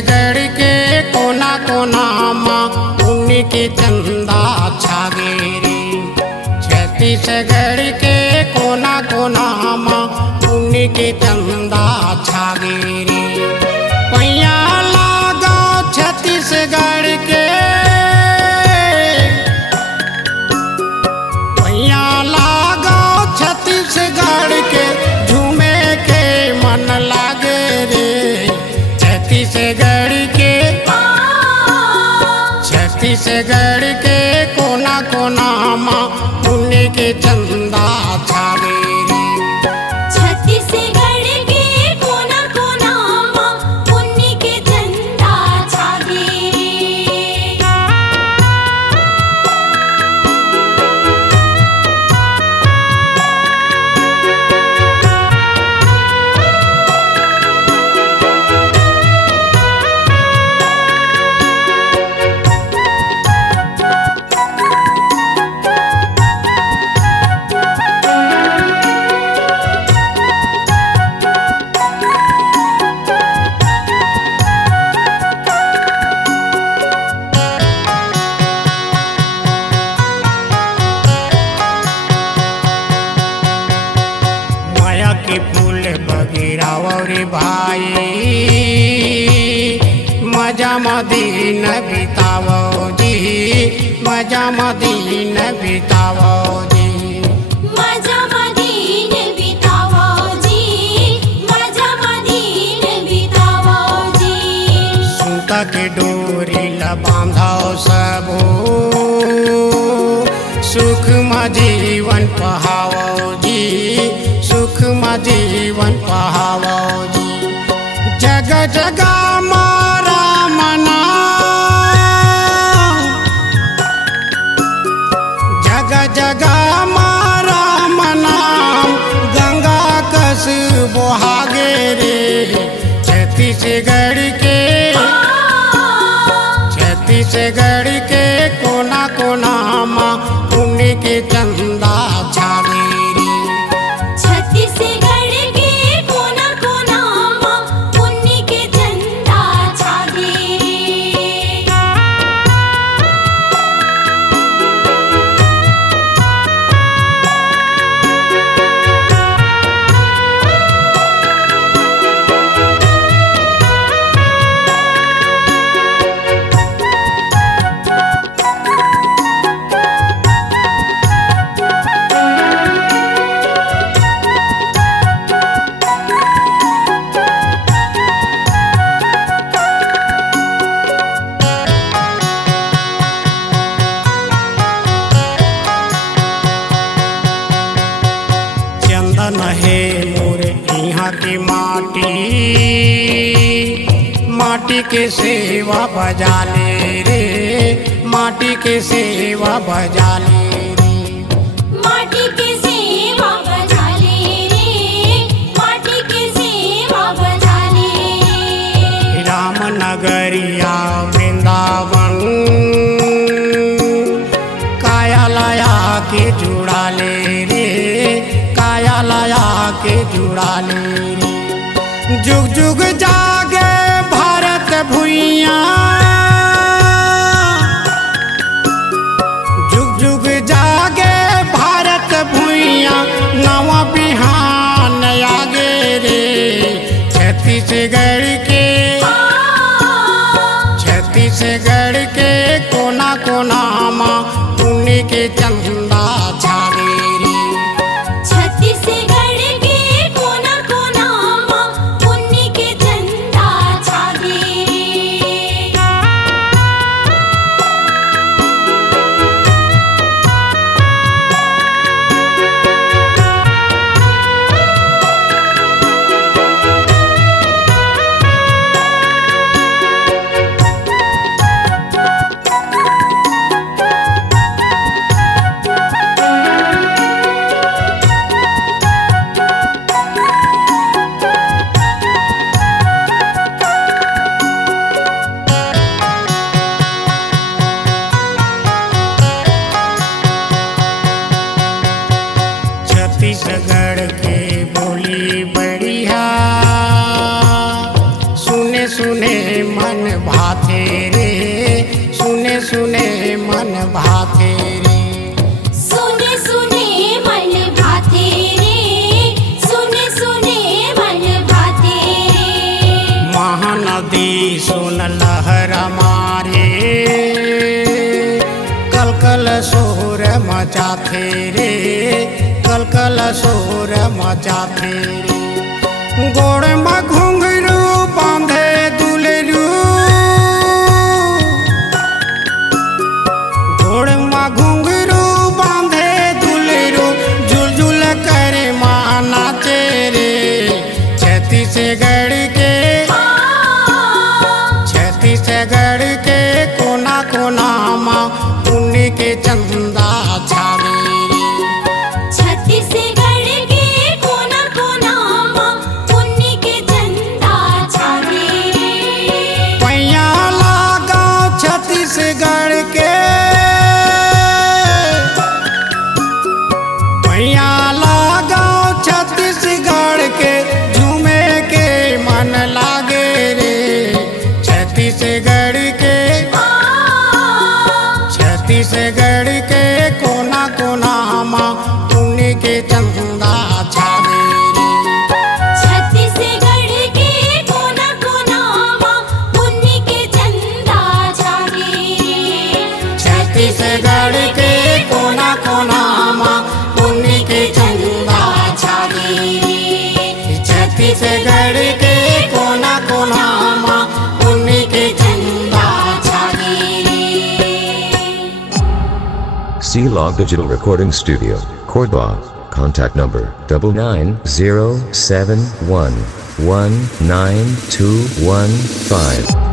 छत्तीसगढ़ के कोना कोना माँ पुण्य के चंदा छागे रे। छत्तीसगढ़ के कोना कोना माँ पुण्य के चंदा छागे रे। पैया लागा छत्तीसगढ़ के, पैया लागा छत्तीसगढ़ के, झूमे के मन लागे रे। छत्तीसगढ़ के, छत्तीसगढ़ के कोना कोना माँ पुण्य के चंदा छागे रे। छत्तीसगढ़ के कोना कोना माँ पुण्य के चंदा छागे रे। के फूल बगिराओ रे भाई, मजा मदीन बिताओ जी, मजा मदीन बिताओ जी। मजा मदीन बिताओ जी, मजा मदीन बिताओ जी। सूता के डोरी ल बांधाओ सबो, सुख म जीवन पहाओ जी, सुख म जीवन पहाओ जी। जग जगा मारा मना, जग जगा मारा मना, गंगा कस बोहागे रे। छत्तीसगढ़ के, छत्तीसगढ़ के कोना कोना माँ पुण्य के चंदा छागे रे। छत्तीसगढ़ के कोना कोना माँ पुण्य के चंदा छागे रे। चंदन है मोरे यहाँ की माटी, माटी के सेवा बजा ले रे, माटी के सेवा बजा ले रे। माटी के सेवा बजा ले रे, माटी के सेवा बजा ले रे। रामनगरिया वृंदावन काया लाया के जुड़ा ले रे, काया लाया के जुड़ा ले रे। जुग जुग जागे भारत भुइया, जुग जुग जागे भारत भुइया, नवा बिहान आगे रे। छत्तीसगढ़ के, छत्तीसगढ़ के कोना कोना माँ पुण्य के चंदा छागे रे। छत्तीसगढ़ के कोना कोना माँ पुण्य के चंदा छागे रे। मन भाते रे। सुने सुने मन भाते रे, सुने सुने मन भाते रे। महानदी सुन लहर मारे, कल कल शोर मचाथे रे, कल कल शोर मचाथे रे। गोड़ में घुंघरू बांधे दुलरू, गोड़ में घुंघरू बांधे दुलरू, झुलझुल करे माँ नाचे रे। छाती से गड़ के, छाती से गड़ के कोना कोना माँ पुण्य के चंदा छावे रे। छत्ती से गड़ के कोना कोना माँ पुण्य के चंदा छावे रे। पैया लागा छाती से गड़ के, पैया लागा छाती से गड़ के, झूमे के मन लागे रे। छाती से गड़ के, छाती से गड़ के कोना कोना माँ पुण्य के चंदा छावे रे। छत्ती से गड़ के कोना कोना माँ पुण्य के चंदा छावे रे। छाती से गड़ के कोना कोना माँ पुण्य के चंदा छावे रे। छाती से गड़ के कोना कोना माँ पुण्य के चंदा छावे रे। C-Log Digital Recording Studio, Cordoba. Contact number 99071192115.